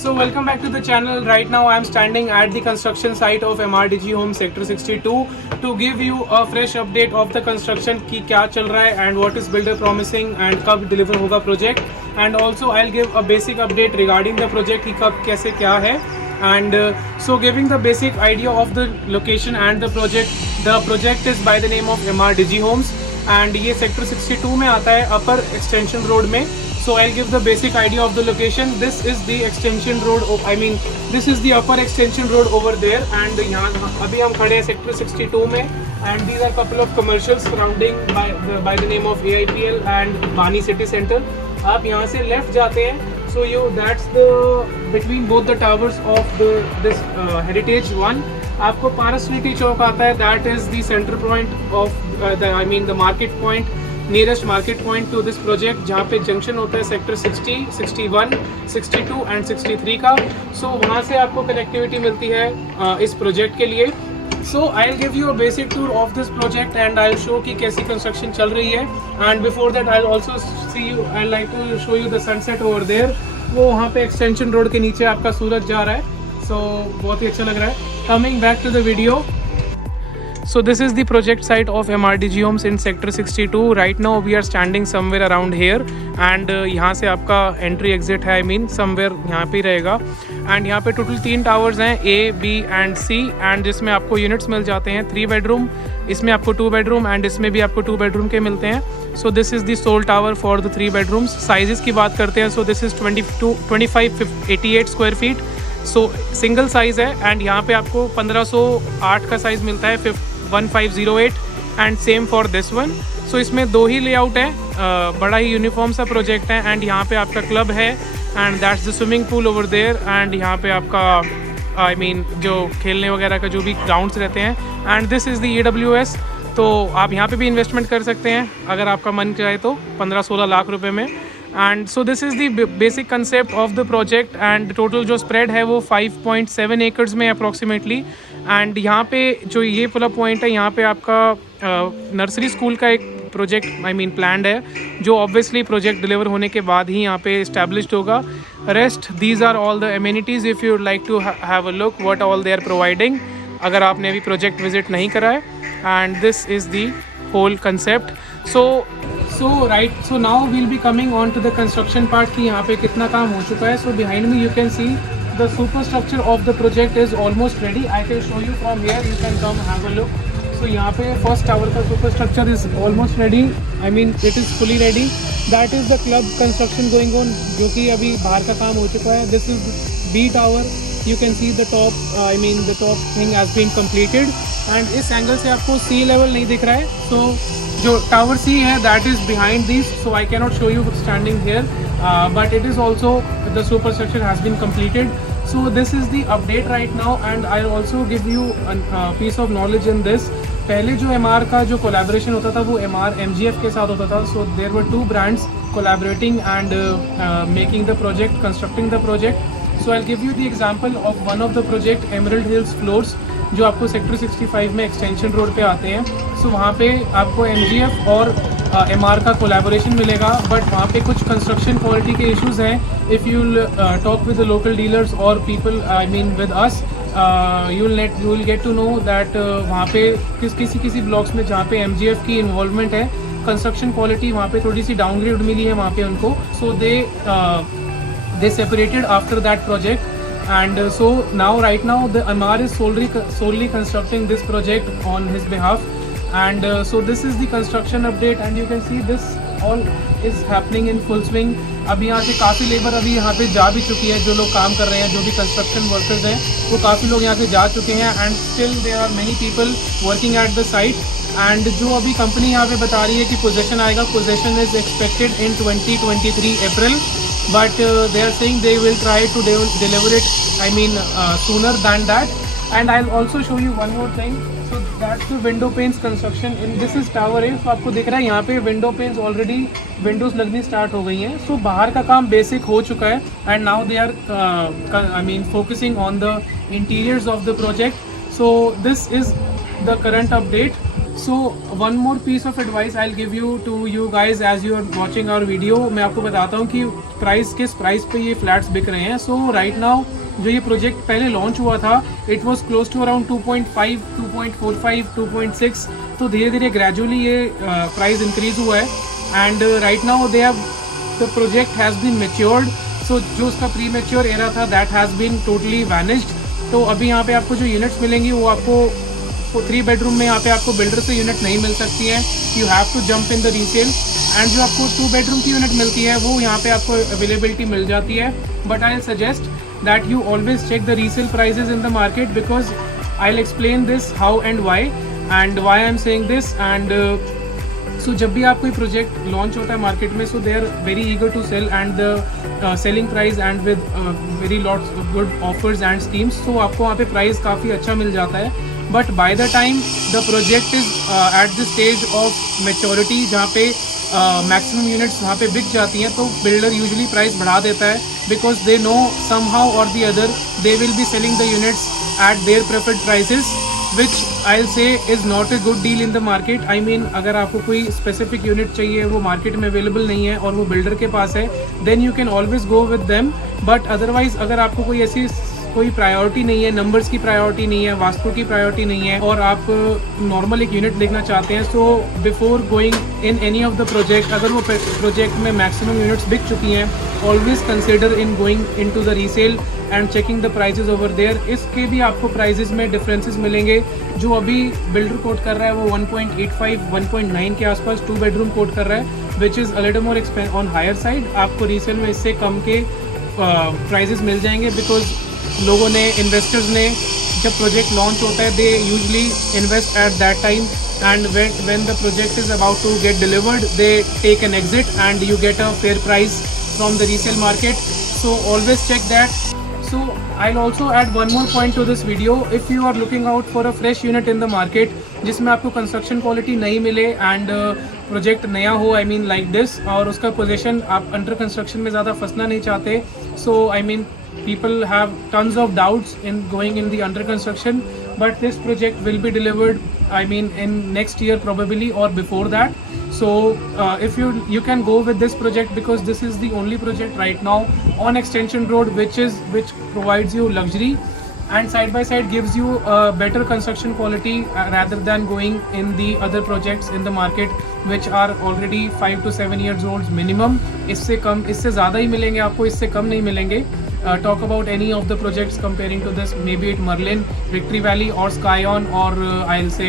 So welcome back to the channel. Right now I am standing at the construction site of MRDG Home Sector 62 to give you a fresh update of the construction की क्या चल रहा है and what is builder promising and कब deliver होगा project, and also I'll give a basic update regarding the project कि कब कैसे क्या है, and so giving the basic idea of the location and the project. The project is by the name of MRDG Homes and ये sector 62 में आता है, अपर extension road में. So I'll give the basic idea of the location. This is the extension road. This is the upper extension road over there, and यहाँ अभी हम खड़े हैं सेक्टर 62 में, and these are couple of commercials surrounding by the name of AIPL and Bani City Center. आप यहाँ से left जाते हैं, so that's the between both the towers of this Heritage One. आपको पारसलिटी चौक आता है, that is the center point of the market point, nearest market point two this project, जहाँ पे जंक्शन होता है सेक्टर 60, 61, 62 एंड 63 का. सो वहाँ से आपको कनेक्टिविटी मिलती है इस प्रोजेक्ट के लिए. So I will give you a basic tour of this project and I will show कि कैसी कंस्ट्रक्शन चल रही है. And before that I will also see you, I like to show you the sunset over there. वो वहाँ पे extension road के नीचे आपका सूरज जा रहा है. सो बहुत ही अच्छा लग रहा है. Coming back to the video. So this is the project site of MRDG Homes in sector 62. Right now we are standing somewhere around here and यहाँ से आपका एंट्री एग्जिट है, somewhere यहाँ पे रहेगा. एंड यहाँ पे टोटल 3 टावर्स हैं, A, B and C, and जिसमें आपको यूनिट्स मिल जाते हैं 3 बेडरूम, इसमें आपको 2 बेडरूम एंड इसमें भी आपको 2 बेडरूम के मिलते हैं. So this is the soul tower for the 3 bedrooms. Sizes की बात करते हैं, so this is 2588 square feet. So single size है एंड यहाँ पे आपको 1508 का साइज़ मिलता है, 1508 and same for this one. So इसमें 2 ही लेआउट है, बड़ा ही यूनिफॉर्म सा प्रोजेक्ट है. एंड यहाँ पे आपका क्लब है and that's the swimming pool over there. And यहाँ पे आपका जो खेलने वगैरह का जो भी ग्राउंड्स रहते हैं. And this is the EWS. तो आप यहाँ पे भी इन्वेस्टमेंट कर सकते हैं अगर आपका मन चाहे तो 15-16 लाख रुपए में. And so this is the basic concept of the project. And total जो स्प्रेड है वो 5.7 एकर्स में अप्रॉक्सीमेटली. एंड यहाँ पे जो ये पूरा पॉइंट है, यहाँ पे आपका नर्सरी स्कूल का एक प्रोजेक्ट प्लान्ड है, जो ऑब्वियसली प्रोजेक्ट डिलीवर होने के बाद ही यहाँ पे इस्टेब्लिश्ड होगा. Rest these are all the amenities if you like to have a look what all they are providing, अगर आपने अभी प्रोजेक्ट विजिट नहीं करा है. And this is the whole concept. So now we'll be coming on to the construction part कि यहाँ पे कितना काम हो चुका है. So behind me you can see the superstructure of the project is almost ready. I can show you from here. You can come have a look. So यहाँ पे first tower का superstructure is almost ready. It is fully ready. That is the club construction going on, जो कि अभी बाहर का काम हो चुका है. This is B tower. You can see the top. The top thing has been completed. And इस angle से आपको sea level नहीं दिख रहा है. So जो tower C है, that is behind these. So I cannot show you standing here. But it is also the superstructure has been completed. So this is the update right now, and I'll also give you a piece of knowledge in this. पहले जो MR का जो collaboration होता था वो MR MGF के साथ होता था. So there were 2 brands collaborating and making the project, constructing the project. So I'll give you the example of one of the project, Emerald Hills Floors, जो आपको सेक्टर 65 में एक्सटेंशन रोड पे आते हैं. सो वहाँ पे आपको MGF और MR का कोलैबोरेशन मिलेगा, बट वहाँ पे कुछ कंस्ट्रक्शन क्वालिटी के इश्यूज़ हैं. If you talk with the local dealers और people with us, you will get to know that वहाँ पे किसी ब्लॉक्स में जहाँ पे MGF की इन्वॉल्वमेंट है, कंस्ट्रक्शन क्वालिटी वहाँ पे थोड़ी सी डाउनग्रेड मिली है वहाँ पे उनको. So they separated after that project. And so right now the MR is solely constructing this project on his behalf. And so this is the construction update, and you can see this all is happening in full swing. अभी यहाँ से काफ़ी labour अभी यहाँ पे जा भी चुकी है, जो लोग काम कर रहे हैं, जो भी कंस्ट्रक्शन वर्कर्स हैं, वो काफ़ी लोग यहाँ से जा चुके हैं. And still there are many people working at the site. And जो अभी कंपनी यहाँ पे बता रही है कि पोजेशन आएगा, possession is expected in 2023 April. But they are saying they will try to deliver it sooner than that. And I'll also show you one more thing. So that's the window panes construction in this is tower A. So आपको दिख रहा है यहाँ पे window panes already windows लगनी start हो गई हैं. So बाहर का काम basic हो चुका है, and now they are focusing on the interiors of the project. So this is the current update. So one more piece of advice I'll give you to you guys as you are watching our video. मैं आपको बताता हूँ कि किस price पे ये flats बिक रहे हैं. So right now जो ये प्रोजेक्ट पहले लॉन्च हुआ था, it was close to around 2.5, 2.45, 2.6. तो धीरे धीरे ग्रेजुअली ये प्राइस इंक्रीज हुआ है. And right now they have the project has been matured. So जो उसका प्री मेच्योर एरा था that has been totally vanished. तो अभी यहाँ पे आपको जो यूनिट्स मिलेंगी वो आपको 3 बेडरूम में यहाँ पे आपको बिल्डर से यूनिट नहीं मिल सकती है. You have to jump in the resale. And जो आपको 2 बेडरूम की यूनिट मिलती है वो यहाँ पे आपको अवेलेबिलिटी मिल जाती है. But I suggest that you always check the resale prices in the market, because I'll explain this how and why I'm saying this. And so जब भी आप कोई प्रोजेक्ट लॉन्च होता है मार्केट में, so they are very eager to sell and the selling price and with very lots of good offers and schemes. So आपको वहाँ पे प्राइस काफ़ी अच्छा मिल जाता है. But by the time the project is at the stage of maturity, जहाँ पे maximum units वहाँ पे बिक जाती हैं, तो बिल्डर यूजुअली प्राइस बढ़ा देता है, because they know somehow or the other they will be selling the units at their preferred prices, which I say is not a good deal in the market. I mean अगर आपको कोई specific unit चाहिए, वो market में available नहीं है और वो बिल्डर के पास है, then you can always go with them. But otherwise अगर आपको कोई प्रायोरिटी नहीं है, नंबर्स की प्रायोरिटी नहीं है, वास्तु की प्रायोरिटी नहीं है, और आप नॉर्मल एक यूनिट देखना चाहते हैं, so before going in any of the project, अगर वो प्रोजेक्ट में मैक्सिमम यूनिट्स बिक चुकी हैं, always consider in going in to the resale and checking the prices over there. इसके भी आपको प्राइजेज में डिफरेंसेस मिलेंगे. जो अभी बिल्डर कोट कर रहा है वो 1.85, 1.9 के आसपास 2 बेडरूम कोट कर रहा है, which is a little more on higher side. आपको रीसेल में इससे कम के प्राइजेस मिल जाएंगे, बिकॉज लोगों ने, इन्वेस्टर्स ने, जब प्रोजेक्ट लॉन्च होता है, they usually invest at that time, and when the project is about to get delivered, they take an exit and you get a fair price from the resale market. So always check that. So I'll also add one more point to this video. If you are looking out for a fresh unit in the market जिसमें आपको construction quality नहीं मिले and project नया हो, I mean like this, और उसका position आप under construction में ज़्यादा फंसना नहीं चाहते, so I mean people have tons of doubts in going in the under construction, but this project will be delivered, I mean in next year probably or before that. So if you can go with this project, because this is the only project right now on Extension Road which provides you luxury and side by side gives you a better construction quality rather than going in the other projects in the market which are already 5 to 7 years old minimum. इससे ज़्यादा ही मिलेंगे आपको, इससे कम नहीं मिलेंगे. Talk about any of the projects comparing to this, maybe it Merlin, Victory Valley or Skyon, or I'll say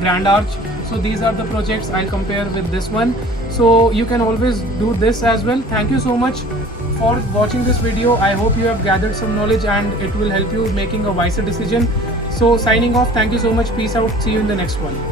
Grand Arch. So these are the projects I'll compare with this one. So you can always do this as well. Thank you so much for watching this video. I hope you have gathered some knowledge and it will help you making a wiser decision. So signing off, thank you so much, peace out, see you in the next one.